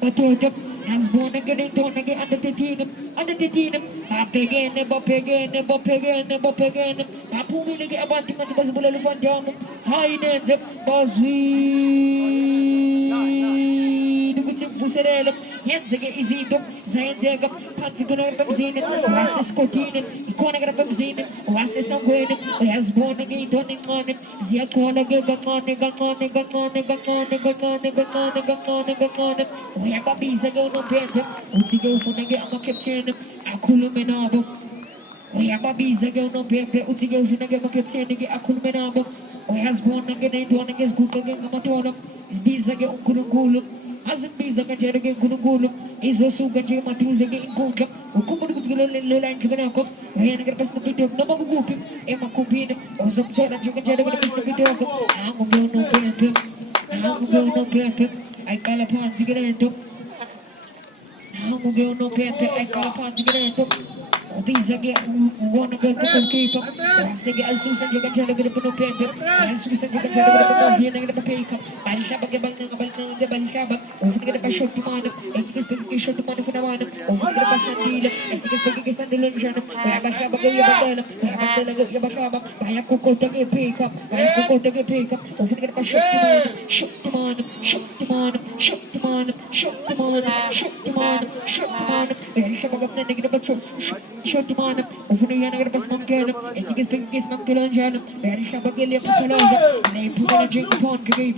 Basta. As born again, born again, under the teen, Bapagain, Papu will get about to much possible elephant down, high nets, Fusarella, Yenzaga is eaten, Zayanzaga, particular Bamzin, Rassis Cotin, Iconagra Bamzin, Rassis of Wayne, has born again, turning on it, Ziacona, we have a visa go no better, Utigo for the Gamma Captain, Akulumenabo. We have a visa go no better, Utigo for the Gamma Captain, Akulumenabo. We has born again, one against good again, Amatona, is visa go Kurugulu. As a visa can get again Kurugulu, is also getting Matus again Kuka, Ukumu Land Kivanako, and a person to take no Magupi, Emma Kupin, or some sort of you can get a bit of Pitoko. I'm going no better. I'm going no better. I call upon Zigareto. I'm going no better. I call upon Zigareto. Bisa get one girl to keep up. Once again, Susan, you can tell a bit of no paper. And Susan, you can tell a bit of no being a paper. By Shabba the Balshaba, over the Bashop to Mana, and it is the shot to Mana for the one, over the Basan, and it is the Sunday, by Shabba Yabashaba, by a cocoa take a pick up, by a cocoa take a pick up, over the Bashop to Mana, shoot to Mana, shoot to Mana, shoot to Mana, shoot to Mana, shoot to Mana, and Shabba got the negative shot to Mana, over the Yanagar Basman Kellam, and it is the case Mankalanjan, and Shabba Gilliam Palaza, and they put a drink upon Gay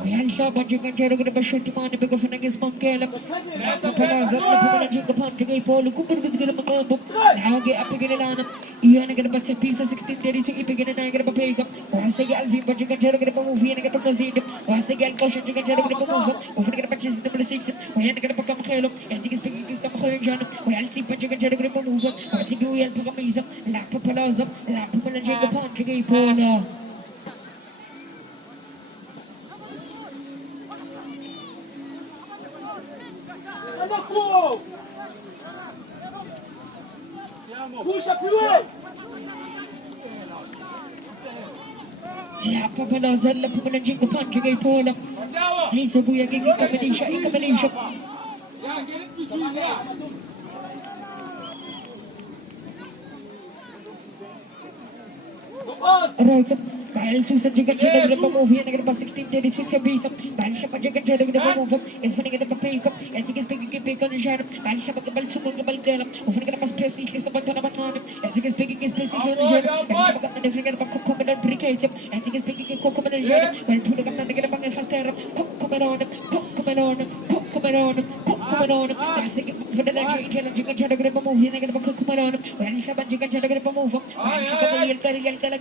Well, Shabba Chicken Cherry Bashut to Mana because of Nagis Mankalam, Palaza, drink upon Gay Polo, Cooper with Gilamakambo, now get up again and Ian get a piece of 1632, you begin and I get a pay. Once again, we put you can tell a movie and get a proceed. Once again, caution you can tell a move, over the purchase number 6, we had to get a Pacamelo, and it is speaking to John, we all see but you can tell a move, what you do, and Pacamisa, Lap Palaza, Lap and Jacob Pond, Gay Polo. La Papa Zella Papa Jingle Punch Gay Pola. Lisa Buya Gigi Combination. Right. Kyle Susan Chicken Cheddar movie and about 1636 a piece of Balshapa Chicken Cheddar with the move, if we get a pick up, and she is speaking pick on the shadow, Balshapa Balchum, over the space is about Tonabatan, and she is speaking his place on the shadow, and the figure of Cocoman Brigade, and she is speaking Cocoman and Shadow, when put up the get a faster, Cocoman, asking for the legend, Chicken Cheddar movie and get a Cocoman, when Shabba Chicken Cheddar move,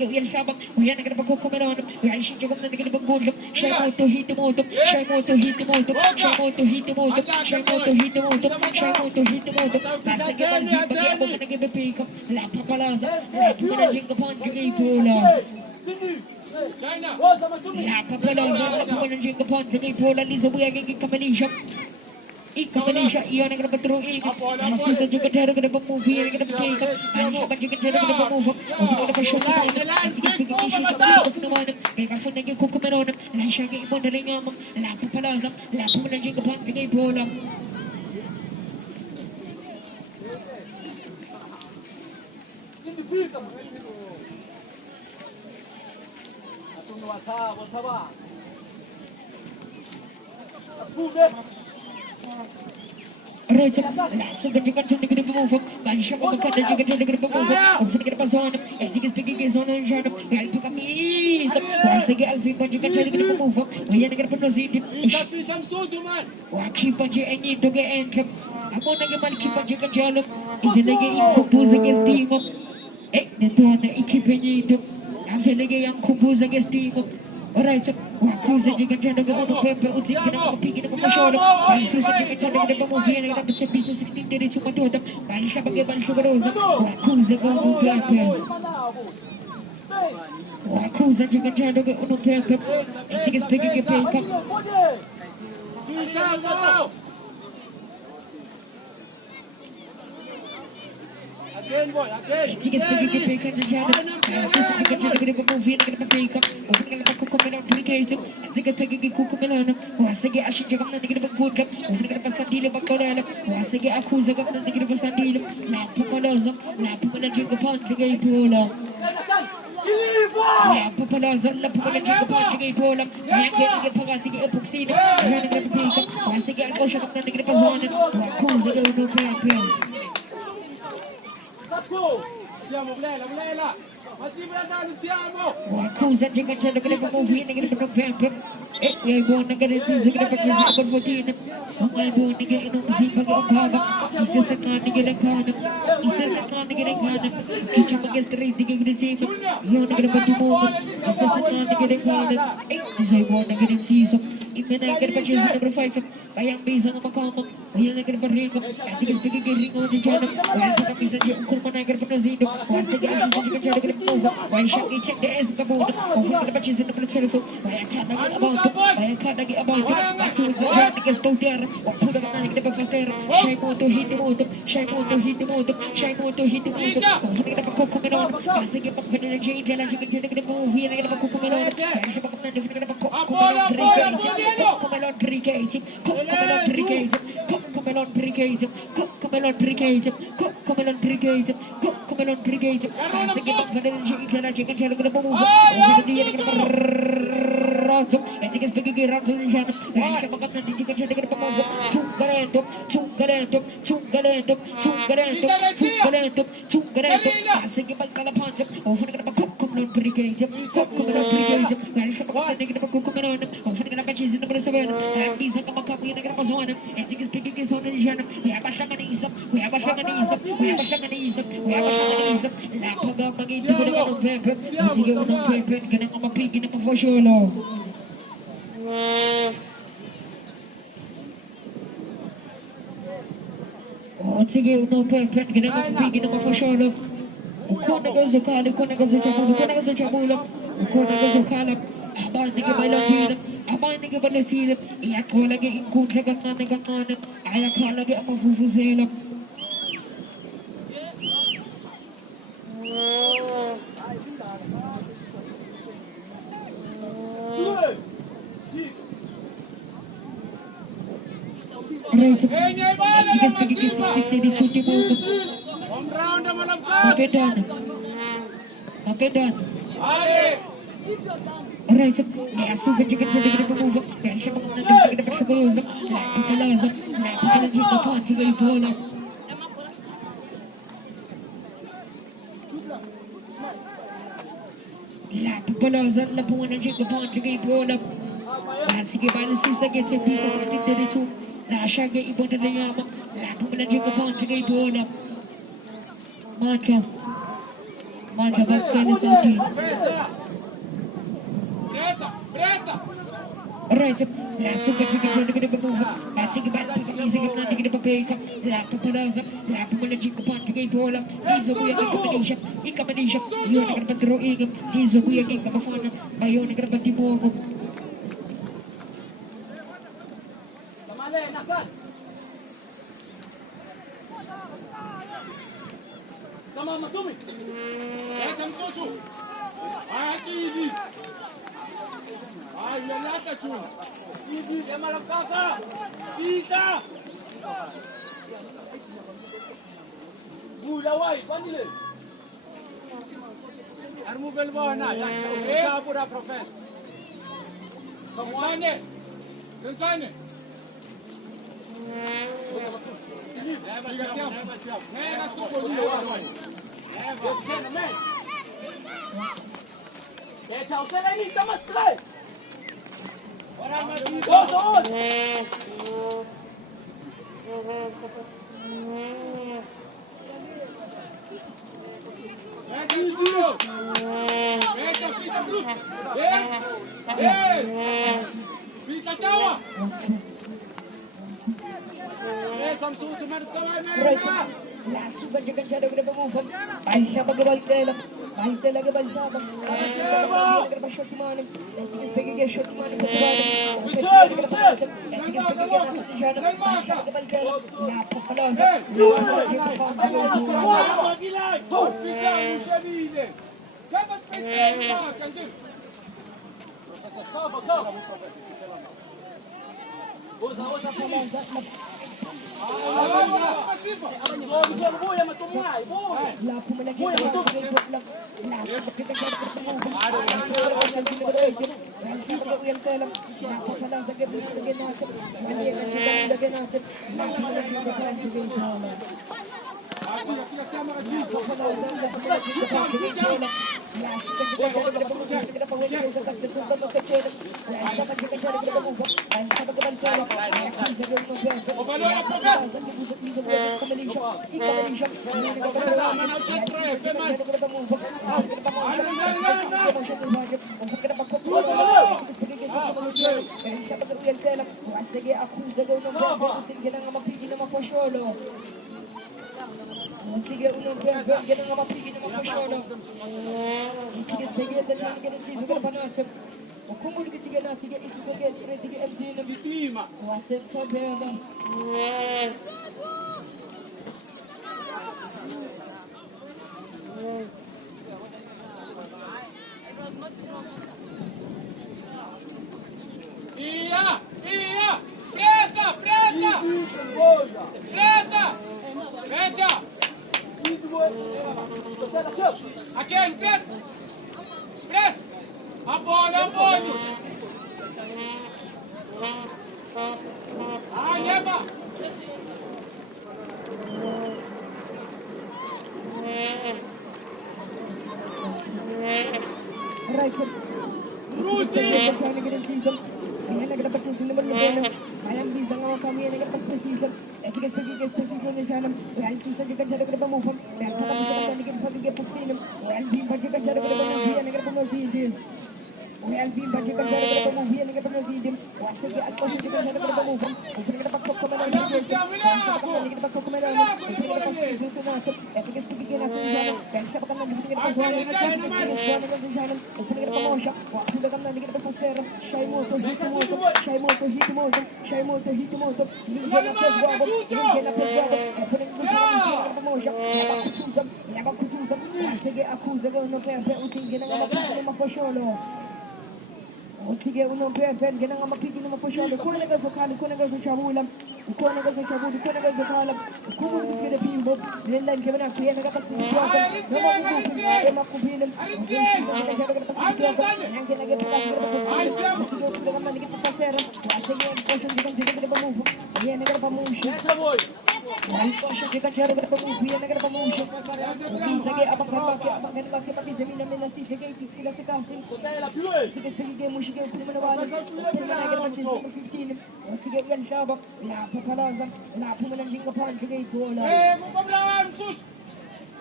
Yel Shabba, we are Cocoman, we are shooting up the negative gold, Shamo to hit the motor, Shamo to hit the motor, Shamo to hit the motor, Shamo to hit the motor, Shamo to hit the motor, that's again, I'm going to give a pick up, La Papalaza, La Pumajing upon the Pola. La Papalaza, La Pumajing upon the Pola, Lisa, we are getting combination. Combination, Ian and Patro, and Susan Jupiter, a movie, and a cake, and Shabba Chicken move, over the show, and the one, make a funny Cocoman, and Shaggy wandering among La Papalaza, La Pumajing upon the Pola. Right, so the chicken to the move, by Shabba cut the chicken to the move, over the Pazon, and he is speaking his own shadow, and pick up me. Once again, people you can tell the move, we are going to proceed. Keep on and you to get entry. I'm going to get my keep on chicken jello. Is it again compose against team up? Eh, the tone, keeping you to. I'm feeling a young compose against team up. Alright, who's the chicken trying to go to paper, picking up the shoulder, and Susan Chicken trying to get a movie and up to piece of 1632 Matoda, and Shabba Sugarosa, who's the go to paper. Who's the chicken trying to get on paper, and she is picking a paper. Again, boy, again. She is picking a paper and Susan Chicken trying to get a movie and get a paper. And take a piggy Cocomelano, once again, I should jump on the negative good cup, once again, a Sandila Bacorella, once again, a Cusa got the negative Sandila, now Papaloza, now Pupala Jig upon the gay pola. Papaloza, La Pupala Jig upon the gay pola, and getting a Pagati Epoxina, running up the pickup, once again, I go the negative zone, Cusa go to pay. Let's go! Who's chicken cheddar going to move in and get a pamper? I want to get it to the purchase of 14. I'm going to get in on the Zipa Gaga. He says, I can't get a card. He says, I can't get a card. Kitchen against the race to get the team. You want to get a better move. He says, I can't get a card. I want to get in season. Even I get a purchase number 5. I am based on a Macama. We are going to get a ring. I think it's big ring on the channel. I think it's a Kurman. I get a Brazil. Once again, chicken cheddar going to move. Why should we check the S Gabon? Over the matches in the telephone. Why I can't get about I can't get about it. I told the giant to get stoked there. Or put a man in the first there. Shame on to hit the motor. Shame on to hit the motor. Shame on to hit the motor. I'm going to cook coming on. I say, get up in the J. Tell us you can take the move here. I'm going to cook coming on. I should come and come on, brigade. Come on, brigade. Come on, brigade. Come on, brigade. Come on, brigade. Come on, brigade. I say, get up in the J. Tell us you can take the move. I think it's big around the jam. I shall come and you can take the move. Tungarento. I say, give a calapant. Over the come on, brigade. Come on, brigade. I shall come and take the cook on. Over the patches in the 7. And these are come a copy in the Amazon. I think it's big is on the jam. We have a shaganism. We have a shaganism. We have a shaganism. We have a shaganism. Lapaga Maggie to the one of paper. To give them paper. Getting on a pig in a for sure. Oh, to give no paper. Getting on a pig in a for sure. Ukona goes a car, Ukona goes a chabula, Ukona goes a chabula, Ukona goes a column. Abandig by Latina, Abandig by Latina, Yakola get in Kutragan, I call get a Fufuzela. Right, it's just making 60 moves. Okay, done. Okay, done. Right, yes, you can take it to the move. Yes, you can take it to the sugar. Let's drink the pot for the ball. La Palaza, La Pona, drink the pot to get ball up. Let's give by the Susa gets a piece of 1632. La Shaga, you put the Yama. La Pona, drink the pot to get ball up. Mancha, that's kind of something. Right, last super chicken to get a move. I think about the music of not to get a paper. La Papalaza, La Pamalajic upon to get all up. These are weird combination. In combination, you are going to throw in. These are weird in California. My own Grabati. Come on, Matumi. Let's have some food. I easy. I will not at you. Easy, Yamalaka. Isa. Good away, Bandile. Armuvel Bona, Sabura Professor. Come on, Design. La super chicken shadow with a move. I shall go by Taylor. I tell a good job. I shall go short money. And he is taking a short money. And he is taking a short money. I shall go by Taylor. La Papalosa. Ukumbuke tige na tige isuko ge straight tige MC na Clima. wasenta beba. Ia! Pressa! Again, press! Upon! Never! Right. Rudy! I am bisa ngawa kami yang lepas precision. Etika spesifik ni janam. Real sisa jika cara kita move. Real kita bisa kita kita pergi puksin. Real di baca cara kita move yang kita promosi. Real di baca cara kita move yang kita promosi. Wasik ya aku sisa cara kita move. Kita pakai komen lagi. Kita pakai komen lagi. Kita pakai sisa macam. Etika spesifik ni janam. Dan kita pakai lagi kita pakai suara macam. Kita promosi. Waktu kita kan lagi kita poster. Shy moto. Utige uno pepe gena ngama pigi no mapashole kuna naga zakali kuna naga zachabula kuna naga zachabula kuna naga zakala kuna kire pimbo nenda nkebena kuya naga pasi shaka nama kubile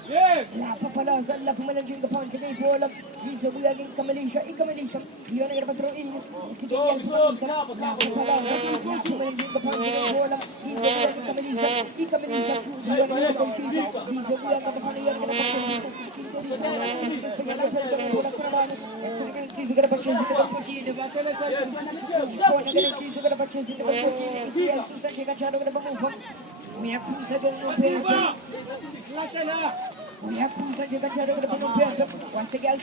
La papalaza, la pumalajing the point today, Bola, Visa, we are getting Kamalisha, you are never throwing it. We have once again,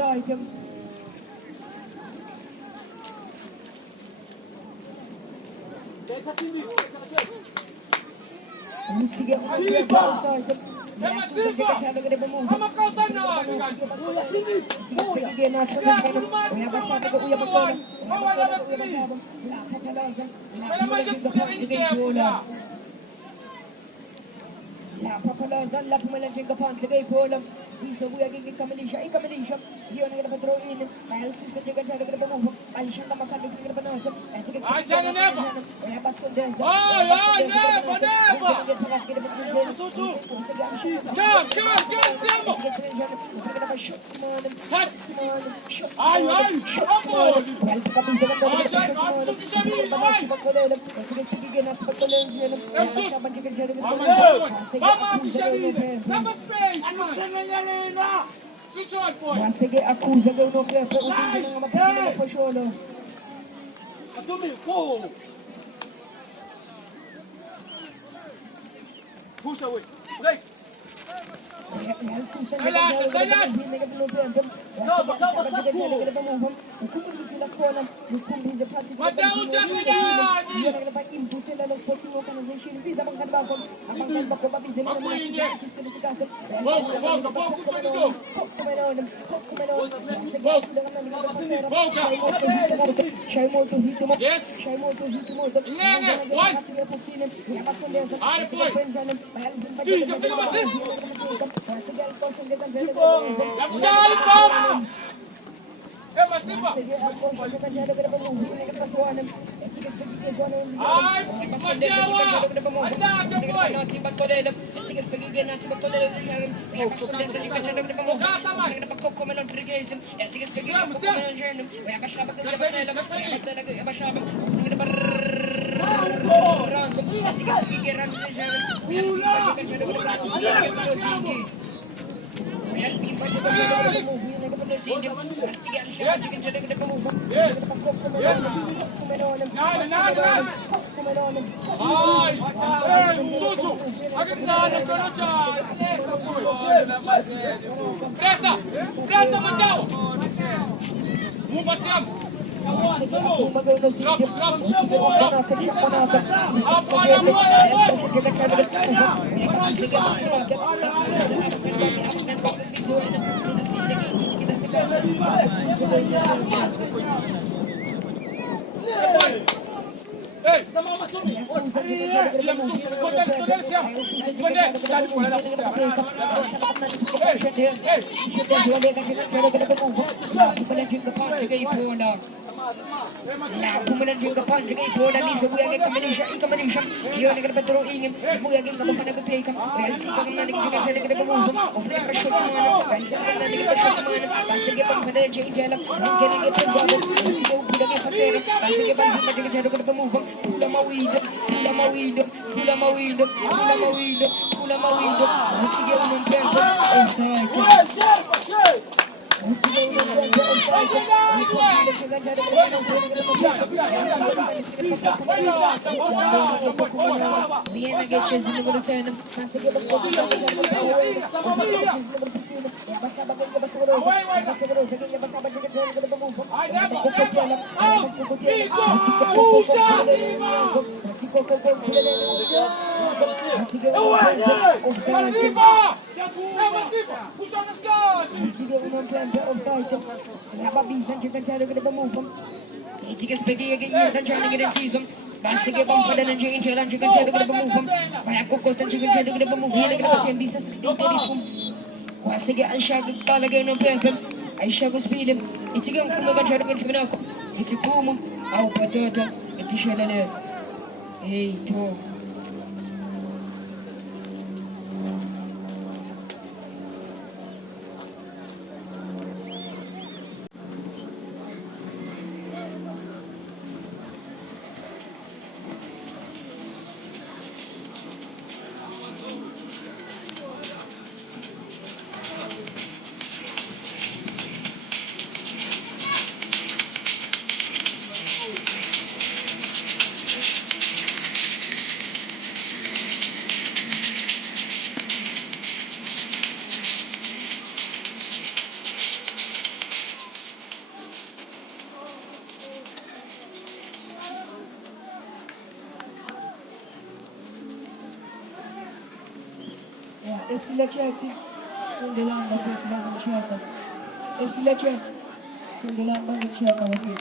offside. La Papaloza, la Pumalanjinga Pond, the Polam, Iso, we are getting Kamilisha, you are going to throw in, I'll see the Jigga Jagger, I'll shut them up and the Banana, and take I tell never. we have a Sunday. Switch on, boy. Wasige akuza go no play for utinga mapigano for sholo. Push away. Right. La Pumalanjinga Pond, Pola, Lisa, we are Kamanisha, you're going to throw in him, we are getting the Paycom, we'll see the money to get the move of the Shopman, and the Shopman, as they get on the change, and getting it to brothers, to go to the Gifter, as they get on the move, Pulamaweed, let's get on the inside. Vienna gets in the return. Push on the start! Basige bumper and change and chicken cheddar to move him. By a cocoa and chicken cheddar to move here and be 16 Wasige and shaggy Talagan of Pempen. I shall speed him. It's a young Kumaga Cheddar with Minaco. It's a Puma, our potato, it's a shell. Hey, Tom. Estila Chelsea, Sunderland Betis lazım çarpma. Estila Chelsea, Sunderland lazım çarpma bakıyor.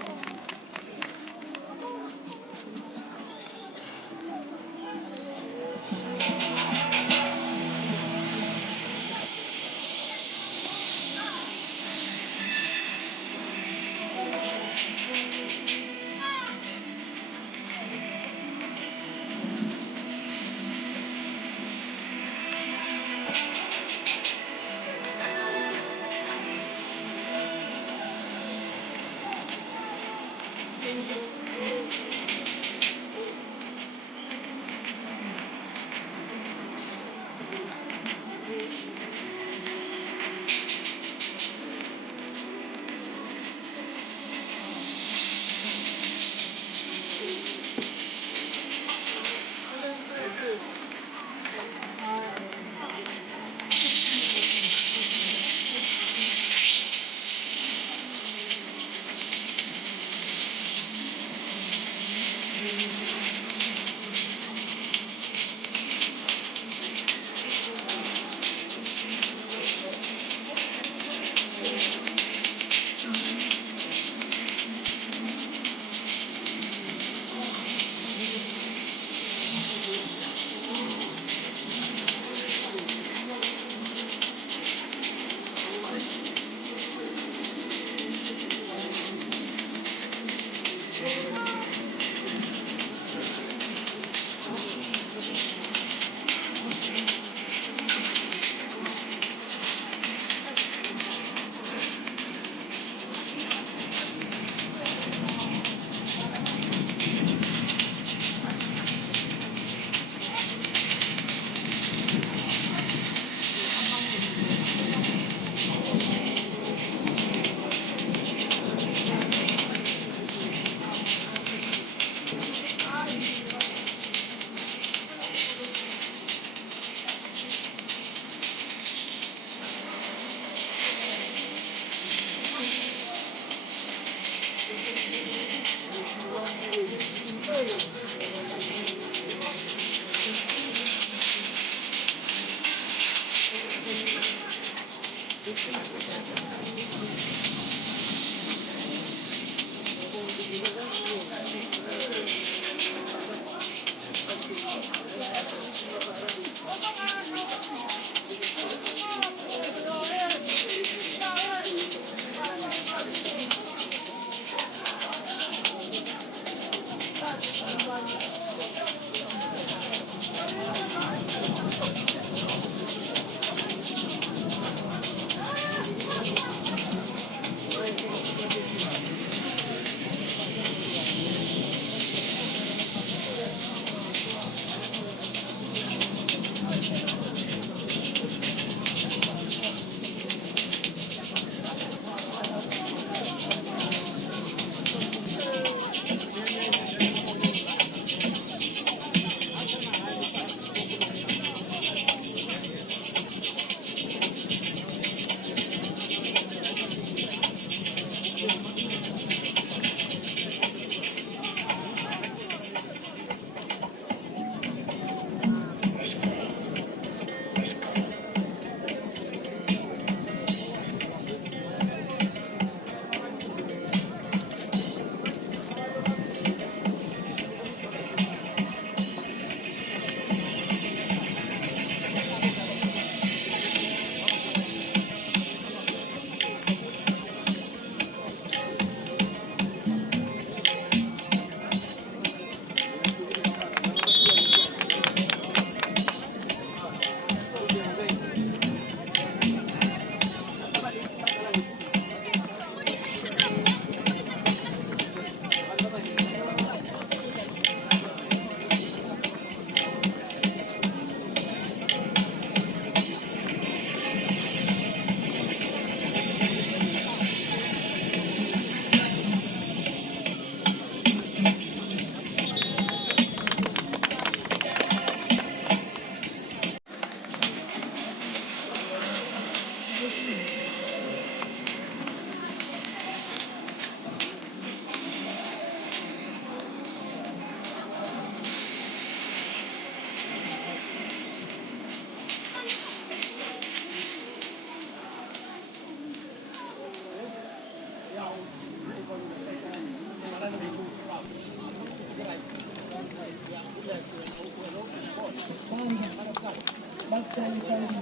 Back 10 Saudi.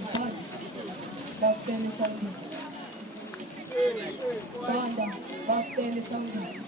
Back 10 Saudi. Banda. Back 10 Saudi.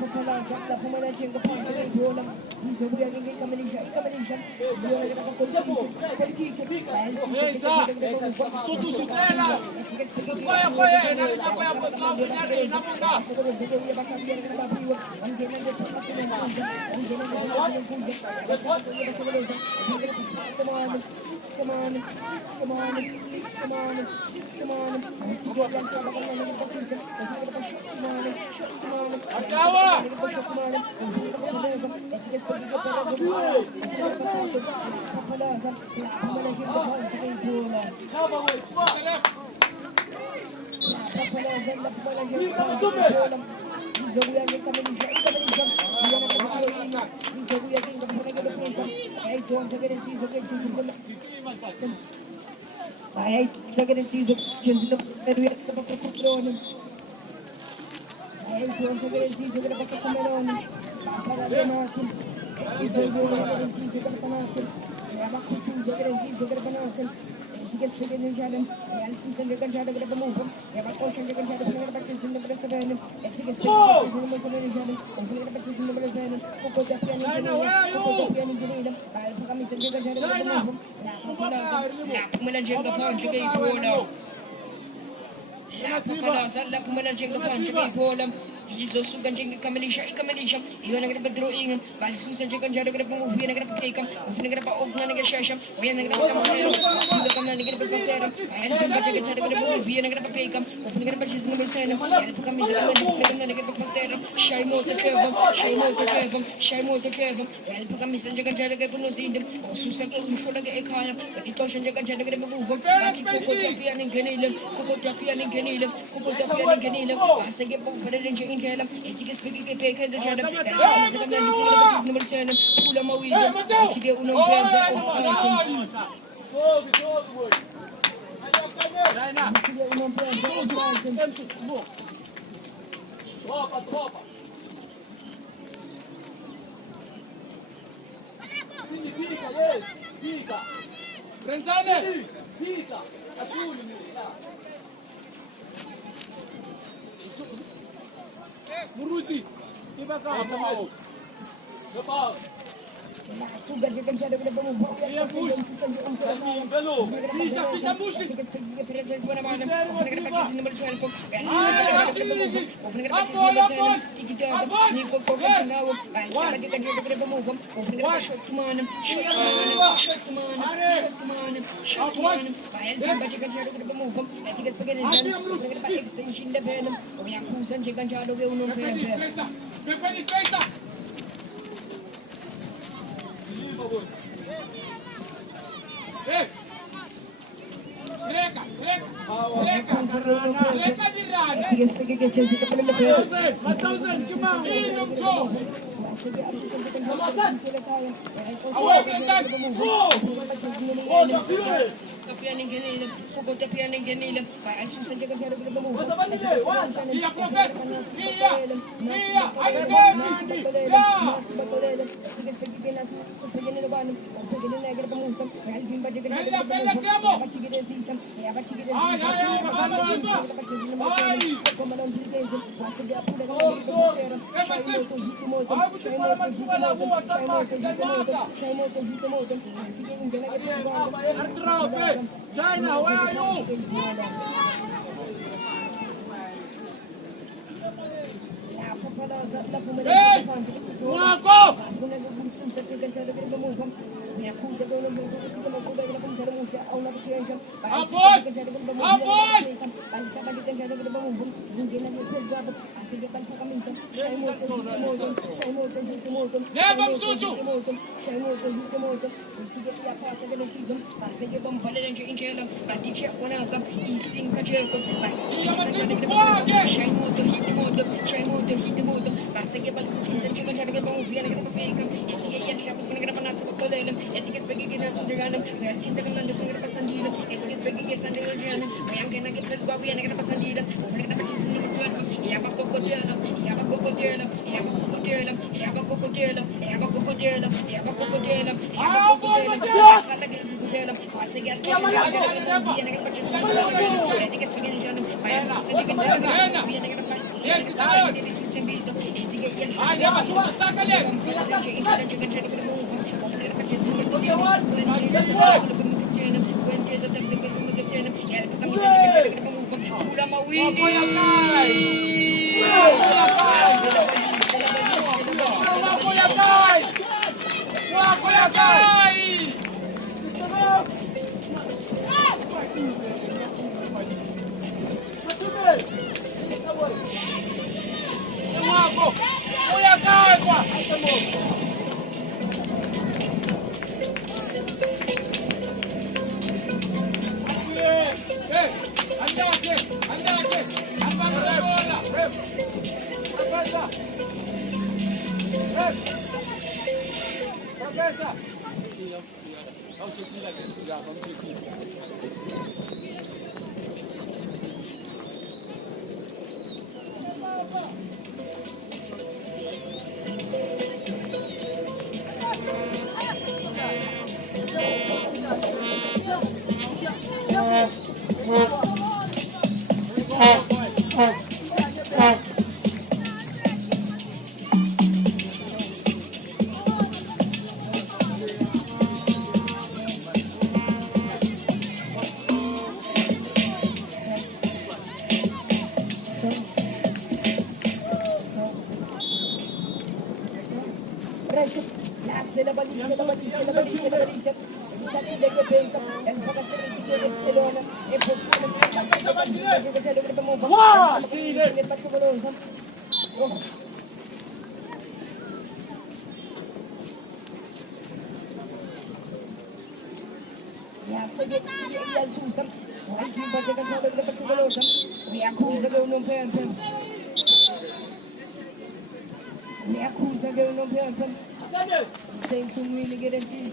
Papalaza, la Pumana Jinga Panja, Yola, he's a weird combination. Sotto su tela! Poi a poi è, la poi a potrò finire una punta! Come on, come on, come on, come on. I take it and see the just look at the Patrone. I don't take it and see the Patrone. Papa Martin is the one and see the Panatin. I have to choose the and see the Panatin. She gets big in the Jadam, and she's in the Jadam of the move. You have a portion of the Jadam of the Baptist in the President, and she gets big in the Muslim and the Baptist in the President, who put the piano in the I'll come in the Jadam of the Move. Jenga punch again, Polo. La Papalaza, La Pumana Jenga punch again, Polo. He's also going to Kamilisha, you're going to get the drawing, but since the Jagan Jadagra move, we're going to take them, we're going to open a session, we're going to get the community of the Pastera, and the Jagan Jadagra move, we're going to take them, we're going to purchase number 10, and to come in the Pastera, Shaimo the Trevor, Shaimo the Trevor, and to come in the Jagan Jadagra Punosin, or Susan Shulaga Ekana, but it was Jagan Jadagra move, Cocotapian and Ganilum, Cocotapian and Ganilum, Cocotapian and Ganilum, as I get for the it is speaking a paper the channel, and number 10, Pulama, to get Muruti, iba ka, pamao. Dapat. Sugar you can tell them the move. Yeah, push. Hello. Pisa mushi. Present one of them. Number 12. Tiki Dog, Nico Coca now, and you can tell the move. Shot to man, shot to man. But you can tell the move. I think it's beginning extension the venom. We are who's and you can tell the will China, where are you? Hey! Marco! Andiamo su, stacca lì. Same thing really get into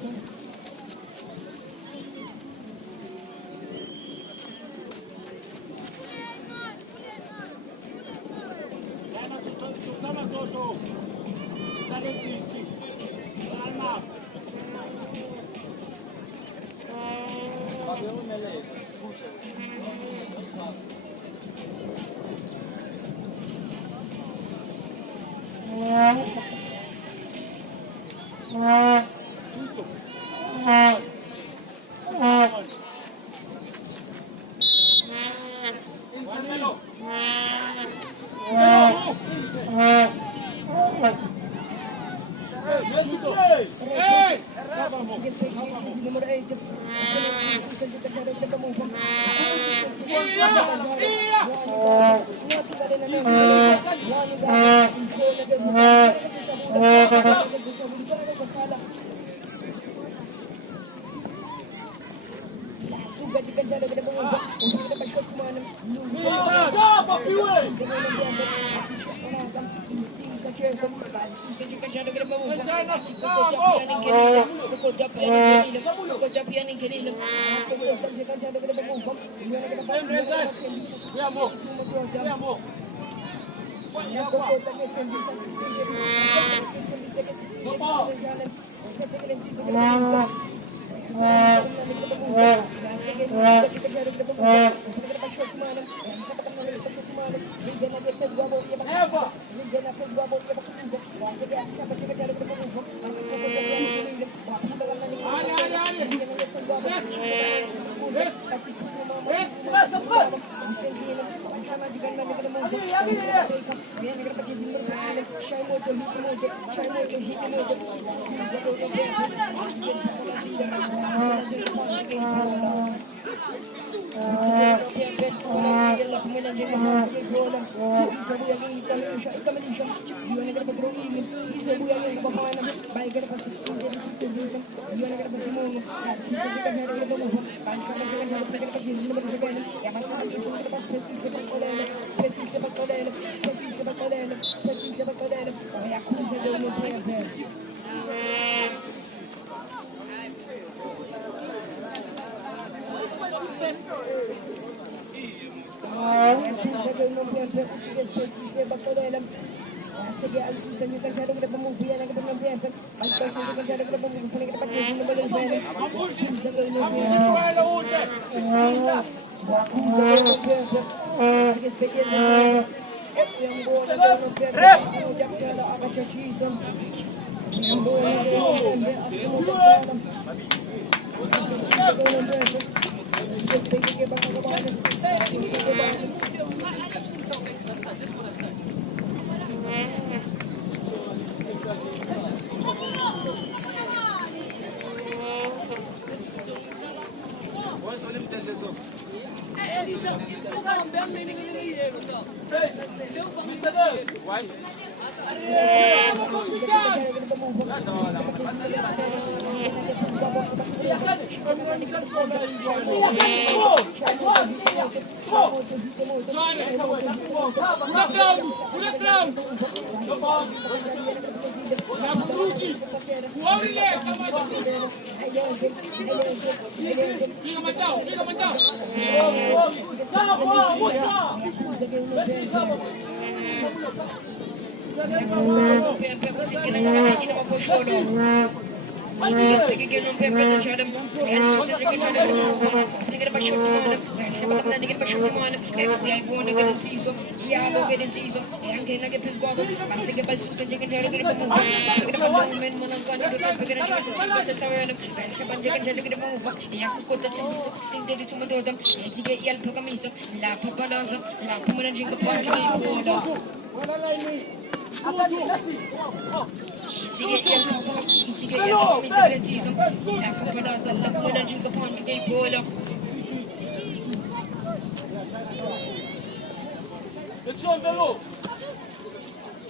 John Bello.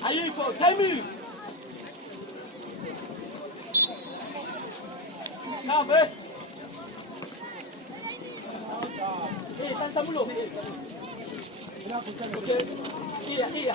Ayiko, 10 minutes. Cabe. Tanta mulu. Iya.